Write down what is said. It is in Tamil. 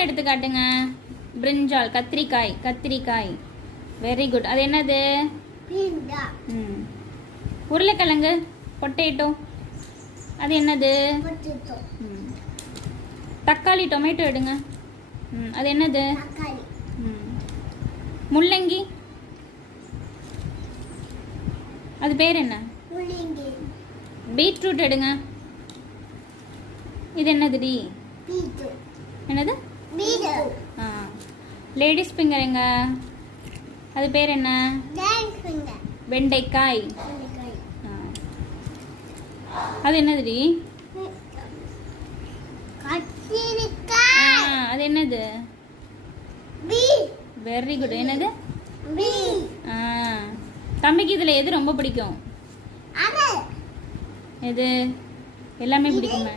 பிரிஞ்சால் எடுத்து காட்டுங்க. பிரிஞ்சால், கத்திரிக்காய். கத்திரிக்காய். Very good. அது என்னது? உருளைக்கிழங்கு, பொட்டேட்டோ. அது என்னது? தக்காளி, டொமேட்டோ எடுங்க. அது என்னது? முள்ளங்கி. அது பேர் என்ன? பீட்ரூட் எடுங்க. இது என்னதுடி? என்னது? லேடிஸ் ஃபிங்கர் எங்க? அது பேர் என்ன? வெண்டைக்காய். அது என்னதுடி? அது என்னது? Very good. என்னது? தம்பிக்கு இதுல எது ரொம்ப பிடிக்கும்? எது? எல்லாமே பிடிக்குமே.